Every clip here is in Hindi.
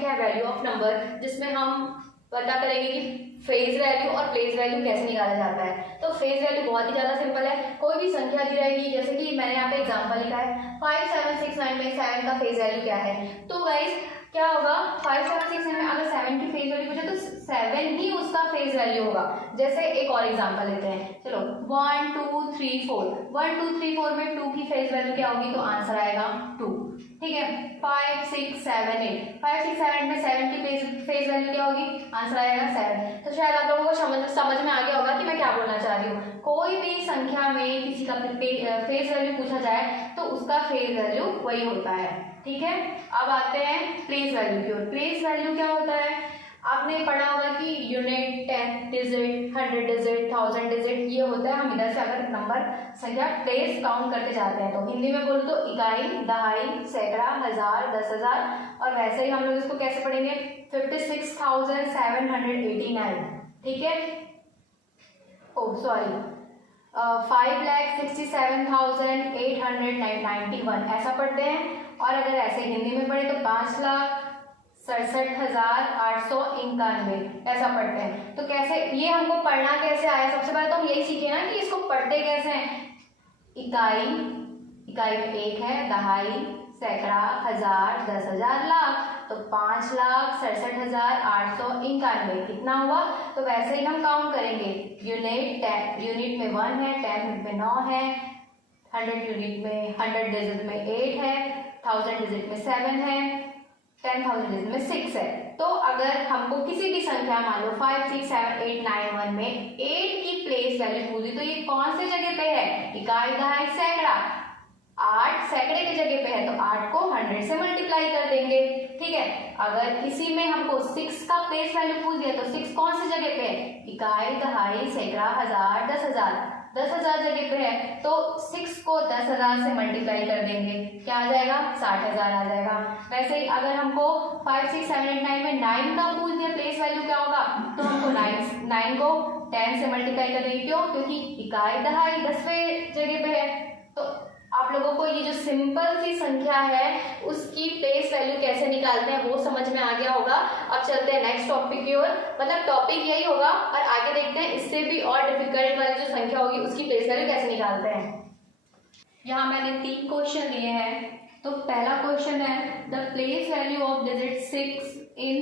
संख्या है वैल्यू ऑफ नंबर, जिसमें हम पता करेंगे कि फेज वैल्यू और प्लेस वैल्यू कैसे निकाला जाता है। तो फेज वैल्यू बहुत ही ज़्यादा सिंपल है, कोई भी संख्या दी रहेगी, जैसे कि मैंने यहाँ पे एग्जांपल लिखा है 5769 में 7 का फेज वैल्यू क्या है। तो गाइस क्या होगा, 5769 में अगर 7 की फेज वैल्यू पूछे तो 7 ही उसका फेज वैल्यू होगा। जैसे एक और एग्जांपल लेते हैं, चलो 1 2 3 4, 1 2 3 4 में 2 की फेज वैल्यू क्या होगी, तो आंसर आएगा 2। ठीक है, 5 6 7 8, 5 6 7 में 7 की फेज वैल्यू क्या होगी, आंसर आएगा 7। तो शायद आप लोगों को समझ में आ गया होगा कि मैं क्या बोलना चाह रही हूँ। कोई भी संख्या में किसी का फेज वैल्यू पूछा जाए तो उसका फेज वैल्यू वही होता है। ठीक है, अब आते हैं प्लेस वैल्यू की ओर। प्लेस वैल्यू क्या होता है, आपने पढ़ा होगा कि यूनिट, 10 डिजिट, 100 डिजिट, 1000 डिजिट, ये होता है। हम इधर से अगर नंबर संख्या प्लेस काउंट करते जाते हैं तो हिंदी में बोलो तो इकाई, दहाई, सैकड़ा, हजार, 10,000। और वैसे ही हम लोग इसको कैसे पढ़ेंगे, 56,789। ठीक है, ओ सॉरी 5,67,891 ऐसा पढ़ते हैं। और अगर ऐसे हिंदी में पढ़े तो 5,67,891 ऐसा पढ़ते हैं। तो कैसे ये हमको पढ़ना कैसे आया, सबसे पहले तो हम यही सीखे ना कि इसको पढ़ते कैसे हैं। इकाई, इकाई में 1 है, दहाई, सैकड़ा, हजार, 10,000, लाख। तो 5,67,891 कितना हुआ, तो वैसे ही हम काउंट करेंगे। यूनिट, यूनिट में 1 है, 10 यूनिट में 9 है, 100 यूनिट में 100 डिजिट में 8 है, 1000 डिजिट में 7 है, 10,000 डिजिट में 6 है। तो अगर हमको किसी भी संख्या मान लो 5 6 7 8 9 1 में 8 की प्लेस वैल्यू पूछी तो ये कौन से जगह पे है, इकाई, दहाई, सैकड़ा। 8 सैकड़े की जगह पे है तो 8 को 100 से मल्टीप्लाई कर देंगे। ठीक है, अगर इसी में हमको 6 का प्लेस वैल्यू पूछ दिया तो 6 कौन सी जगह पे है, इकाई, दहाई, सैकड़ा, हजार, 10,000। 10,000 जगह पे है तो 6 को 10,000 से मल्टीप्लाई कर देंगे, क्या आ जाएगा, 60,000 आ जाएगा। वैसे ही अगर हमको 5 6 7 8 9 में 9 का पूछ दिया प्लेस वैल्यू क्या होगा, तो हमको 9 को 10 से मल्टीप्लाई कर देंगे। क्यों, क्योंकि इकाई, दहाई 10वें जगह पे है। तो आप लोगों को ये जो सिंपल सी संख्या है उसकी प्लेस वैल्यू कैसे निकालते हैं वो समझ में आ गया होगा। अब चलते हैं नेक्स्ट टॉपिक की ओर, मतलब टॉपिक यही होगा और आगे देखते हैं इससे भी और डिफिकल्ट वाली जो संख्या होगी उसकी प्लेस वैल्यू कैसे निकालते हैं। यहाँ मैंने 3 क्वेश्चन लिए हैं। तो पहला क्वेश्चन है the place value of digit 6 इन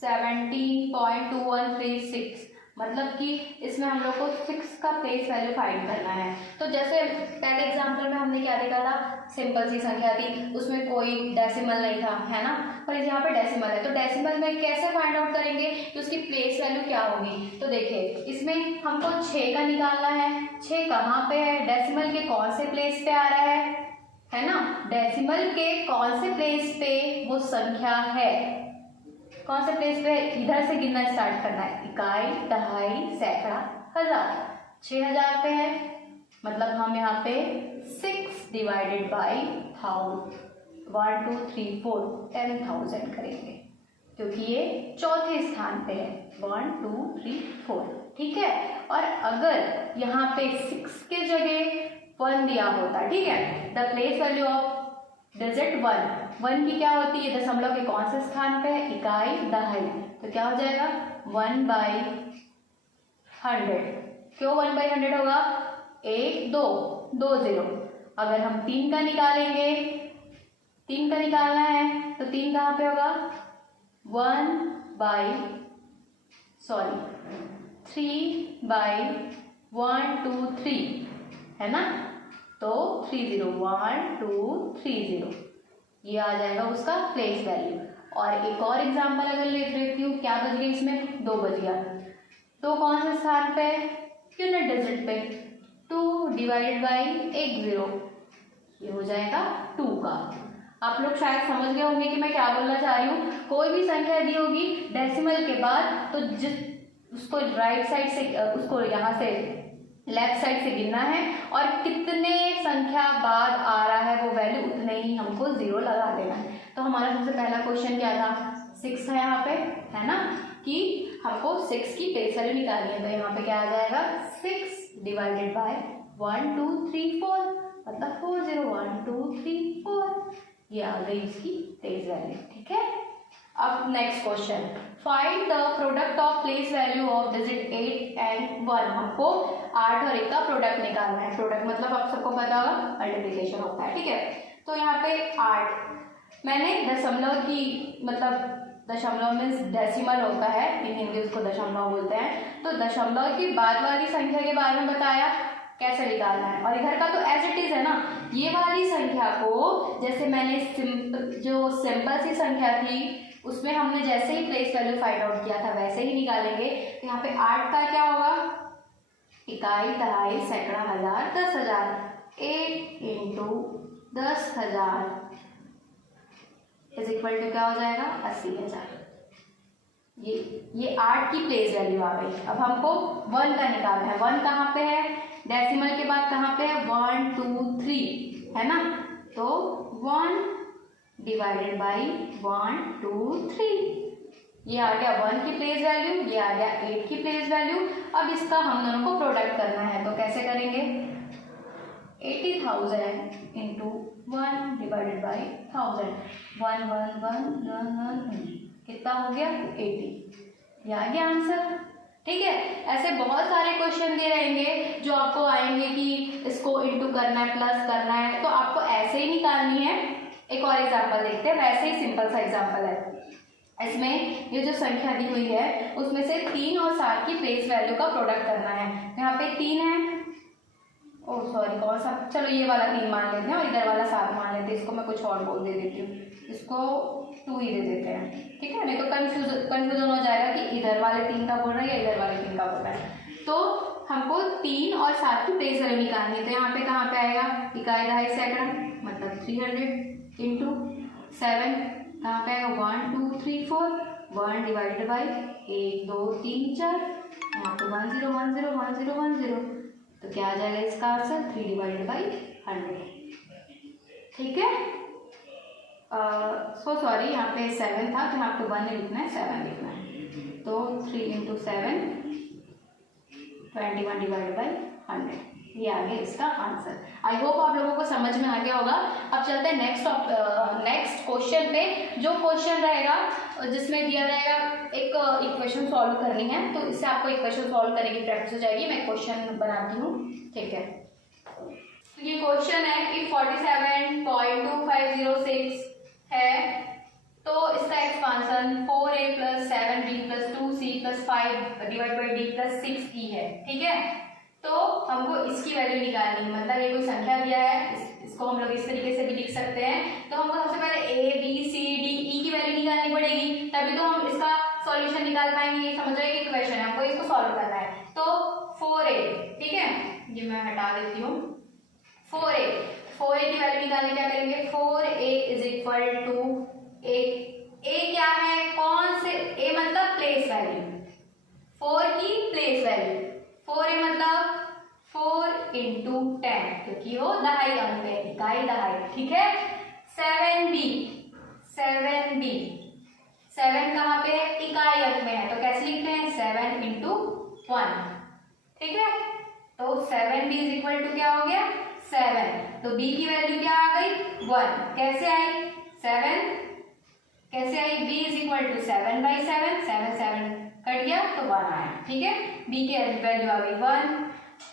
17.2136, मतलब कि इसमें हम लोग को 6 का प्लेस वैल्यू फाइंड करना है। तो जैसे पहले एग्जांपल में हमने क्या देखा था, सिंपल सी संख्या थी, उसमें कोई डेसिमल नहीं था, है ना, पर यहाँ पे डेसिमल है। तो डेसिमल में कैसे फाइंड आउट करेंगे कि उसकी प्लेस वैल्यू क्या होगी। तो देखिए इसमें हमको 6 का निकालना है। 6 कहाँ पे है, डेसिमल के कौन से प्लेस पे आ रहा है ना, डेसिमल के कौन से प्लेस पे वो संख्या है, कौन से प्लेस पे, इधर से गिनना स्टार्ट करना है, इकाई, दहाई, सैकड़ा, हजार। 6000 पे है, मतलब हम यहाँ पे 6 डिवाइडेड बाई 1 2 3 4 10,000 करेंगे क्योंकि ये चौथे स्थान पे है, 1 2 3 4। ठीक है, और अगर यहाँ पे 6 के जगह 1 दिया होता, ठीक है, the place value of digit 1 की क्या होती है, दशमलव के कौन से स्थान पे है, इकाई, दहाई। तो क्या हो जाएगा 1/100। क्यों 1/100 होगा, 1 2 2 0। अगर हम 3 का निकालेंगे, 3 का निकालना है तो 3 कहाँ पे होगा, 3/1 2 3 है ना, तो 30 1 2 30 ये आ जाएगा उसका प्लेस वैल्यू। और एक और एग्जांपल अगर लेती हूँ, क्या बच गया इसमें, 2 बच गया। 2 कौन से स्थान पे, यूनिट डिजिट पे, 2 डिवाइडेड बाई 1 0, ये हो जाएगा 2 का। आप लोग शायद समझ गए होंगे कि मैं क्या बोलना चाह रही हूँ। कोई भी संख्या दी होगी डेसिमल के बाद तो जिस उसको राइट साइड से, उसको यहाँ से लेफ्ट साइड से गिनना है और कितने संख्या बाद आ रहा है वो वैल्यू उतने ही हमको 0 लगा देना है। तो हमारा सबसे पहला क्वेश्चन क्या था, 6 था यहाँ पे, है ना, कि हमको 6 की प्लेस वैल्यू निकालनी है। तो यहाँ पे क्या आ जाएगा, 6 डिवाइडेड बाय 1 2 3 4, मतलब 4 0 1 2 3 4, ये आ गई इसकी प्लेस वैल्यू। ठीक है, अब next question, find the product of place value of digit 8 and 1। हमको 8 और 1 का प्रोडक्ट निकालना है। प्रोडक्ट मतलब आप सबको पता होगा मल्टीप्लिकेशन होता है, ठीक है। तो यहाँ पे 8 मैंने दशमलव की, मतलब दशमलव मीन्स डेसिमल होता है, इन हिंदी उसको दशमलव बोलते हैं। तो दशमलव की बाद वाली संख्या के बारे में बताया कैसे निकालना है, और इधर का तो एज इट इज है ना। ये वाली संख्या को जैसे मैंने जो सिंपल सी संख्या थी उसमें हमने जैसे ही प्लेस वैल्यू फाइंड आउट किया था वैसे ही निकालेंगे। तो यहाँ पे 8 का क्या होगा, इकाई, दहाई, सैकड़ा, हजार, 10,000। 8 इंटू 10,000 इज इक्वल टू क्या हो जाएगा, 80,000। ये 8 की प्लेस वैल्यू आ गई। अब हमको 1 का निकालना है। 1 कहाँ पे है, डेसिमल के बाद कहाँ पे है, 1 2 3 है ना। तो 1 डिवाइडेड बाई 1 2 3, ये आ गया 1 की प्लेस वैल्यू, ये आ गया 8 की प्लेस वैल्यू। अब इसका हम दोनों को प्रोडक्ट करना है, तो कैसे करेंगे, 80,000 इंटू 1 डिवाइडेड बाई 1000, 1 1 1 1 1 कितना हो गया, 80। ये आ गया आंसर, ठीक है। ऐसे बहुत सारे क्वेश्चन दे रहेंगे जो आपको आएंगे कि इसको इंटू करना है, प्लस करना है, तो आपको ऐसे ही निकालनी है। एक और एग्जाम्पल देखते हैं, वैसे ही सिंपल सा एग्जाम्पल है। इसमें ये जो संख्या दी हुई है उसमें से 3 और 7 की प्लेस वैल्यू का प्रोडक्ट करना है। यहाँ पे 3 है, ओह सॉरी कौन सा, चलो ये वाला 3 मान लेते हैं और इधर वाला 7 मान लेते हैं। इसको मैं कुछ और बोल दे देती हूँ, इसको 2 ही दे देते हैं, ठीक है, नहीं तो कंफ्यूजन हो जाएगा कि इधर वाले 3 का बोल रहा है या इधर वाले 3 का बोल रहा है। तो हमको 3 और 7 की प्लेस वैल्यू निकालनी है। तो यहाँ पे कहाँ पे आएगा, इकाई, दहाई, सैकड़ा, मतलब 300 इंटू 7 कहाँ पे आएगा, 1 2 3 4, 1 डिवाइडेड बाई 1 2 3 4, यहाँ पे 10 10 10 10 10। तो क्या आ जाएगा इसका आंसर, 3 डिवाइडेड बाई 100, ठीक है। सो सॉरी, यहाँ पे 7 था तो यहाँ पे 1 नहीं लिखना है, 7 लिखना है। तो 3 इंटू 7 21 डिवाइडेड बाई 100, ये आ गया इसका आंसर। आई होप आप लोगों को समझ में आ गया होगा। अब चलते हैं नेक्स्ट क्वेश्चन पे। जो क्वेश्चन रहेगा जिसमें दिया रहेगा एक इक्वेशन सॉल्व करनी है, तो इससे आपको इक्वेशन सॉल्व करने की प्रैक्टिस हो जाएगी। मैं क्वेश्चन बनाती हूँ, ठीक है। तो ये क्वेश्चन है कि 47.2506 है, तो इसका expansion 4a + 7b + 2c + 5 divide by d + 6e है, ठीक है। तो हमको इसकी वैल्यू निकालनी है, मतलब ये कोई संख्या दिया है, इसको हम लोग इस तरीके से भी लिख सकते हैं। तो हमको सबसे पहले a b c d e की वैल्यू निकालनी पड़ेगी, तभी तो हम इसका सॉल्यूशन निकाल पाएंगे। समझ रहे कि क्वेश्चन है, हमको इसको सॉल्व करना है। तो 4a, ठीक है, ये मैं हटा देती हूँ। 4a की वैल्यू निकालने क्या करेंगे, 4a is equal to a क्या है, कौन से, a मतलब प्लेस वैल्यू, 4 की प्लेस वैल्यू, 4a मतलब 4 इंटू 10, क्योंकि वो दहाई अंक पे, इकाई दहाई, ठीक है। 7b 7 कहाँ पे है, इकाई अंक में है, तो कैसे लिखते हैं, 7 इंटू 1, ठीक है। तो 7b इज इक्वल टू क्या हो गया, 7। तो b की वैल्यू क्या आ गई, 1। कैसे आई, 7 कैसे आई, b is equal to 7/7, 7 7 cut गया तो 1 आया, ठीक है। b की वैल्यू आ गई 1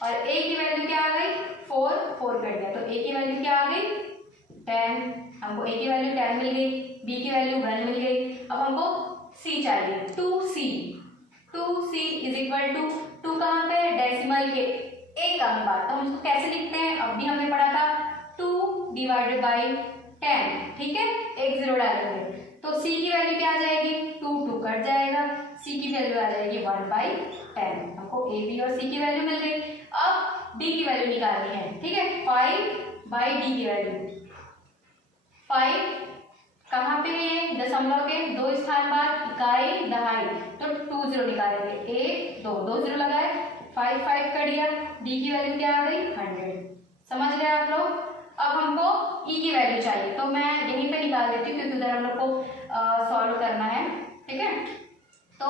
और a की वैल्यू क्या आ गई, 4 कट गया, तो a की वैल्यू क्या आ गई, 10। हमको a की वैल्यू 10 मिल गई, b की वैल्यू 1 मिल गई। अब हमको c चाहिए, 2c इज इक्वल टू 2 कहाँ पे, डेसिमल के एक अंक बाद, तो हम इसको कैसे लिखते हैं, अब भी हमने पढ़ा था 2 डिवाइडेड बाई 10, ठीक है, एक 0 डालेंगे तो c की वैल्यू क्या आ जाएगी, 2 कट जाएगा, c की वैल्यू आ जाएगी 1/10। हमको a b और c की वैल्यू मिल गई। अब d की वैल्यू निकालनी है, ठीक है, 5/d की वैल्यू, 5 कहाँ पे है, दशमलव के 2 स्थान बाद, इकाई दहाई, तो 2 0 निकालेंगे, 1 2 0 लगाए, 5 कट गया, d की वैल्यू क्या आ गई, 100। समझ गए आप लोग। अब हमको e की वैल्यू चाहिए, तो मैं यहीं पे निकाल देती हूँ क्योंकि उधर हम लोग को सॉल्व करना है, ठीक है। तो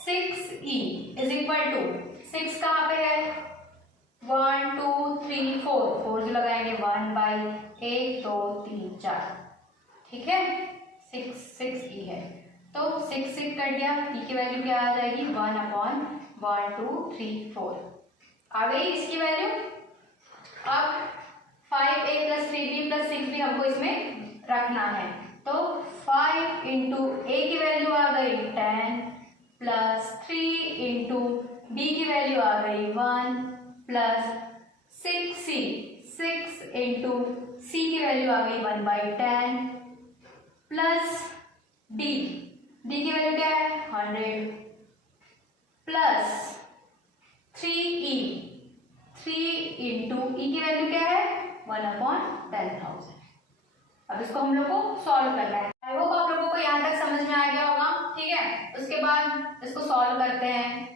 6e इज इक्वल टू, 6 कहाँ पे है, 1 2 3 4 जो लगाएंगे, 1/1 2 3 4, ठीक है, 6e है। तो 6 6 कट गया, ई की वैल्यू क्या आ जाएगी 1/1 2 3 4 आ गई इसकी वैल्यू। अब 5a + 3b + 6b हमको इसमें रखना है, तो 5 इंटू ए की वैल्यू आ गई 10 प्लस 3 इंटू बी की वैल्यू आ गई 1 प्लस 6 इंटू सी की वैल्यू आ गई 1/10 प्लस डी की वैल्यू क्या है 100 प्लस 3e 3 इंटू ई की वैल्यू क्या है 1/10,000। अब इसको हम लोग को सॉल्व करना है। आई होप आप लोगों को यहाँ तक समझ में आ गया होगा, ठीक है। उसके बाद इसको सॉल्व करते हैं।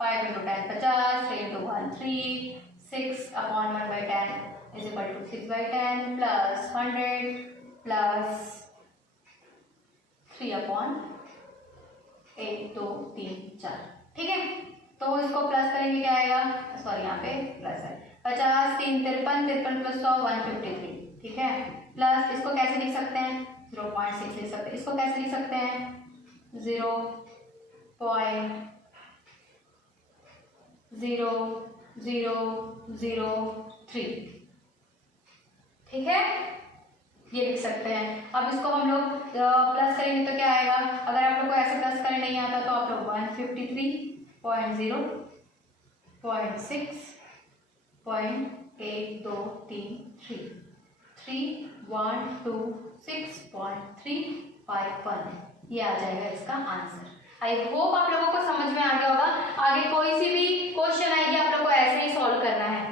5 into 10 50, 3 into 1 3, 6/1/10 is equal to 6/10 plus 100 plus 3/1 2 3 4, ठीक है। तो इसको प्लस करेंगे क्या आएगा, सॉरी यहाँ पे प्लस है 50 3 53 53 प्लस 100 153, ठीक है। प्लस इसको कैसे लिख सकते हैं 0.6 लिख सकते हैं, इसको कैसे लिख सकते हैं 0.0003, ठीक है, ये लिख सकते हैं। अब इसको हम लोग प्लस करेंगे तो क्या आएगा, अगर आप लोग को ऐसे प्लस करने नहीं आता तो आप लोग 153.0.6.8233 312.6.351 ये आ जाएगा इसका आंसर। आई होप आप लोगों को समझ में आ गया होगा। आगे कोई सी भी क्वेश्चन आएगी आप लोग को ऐसे ही सॉल्व करना है।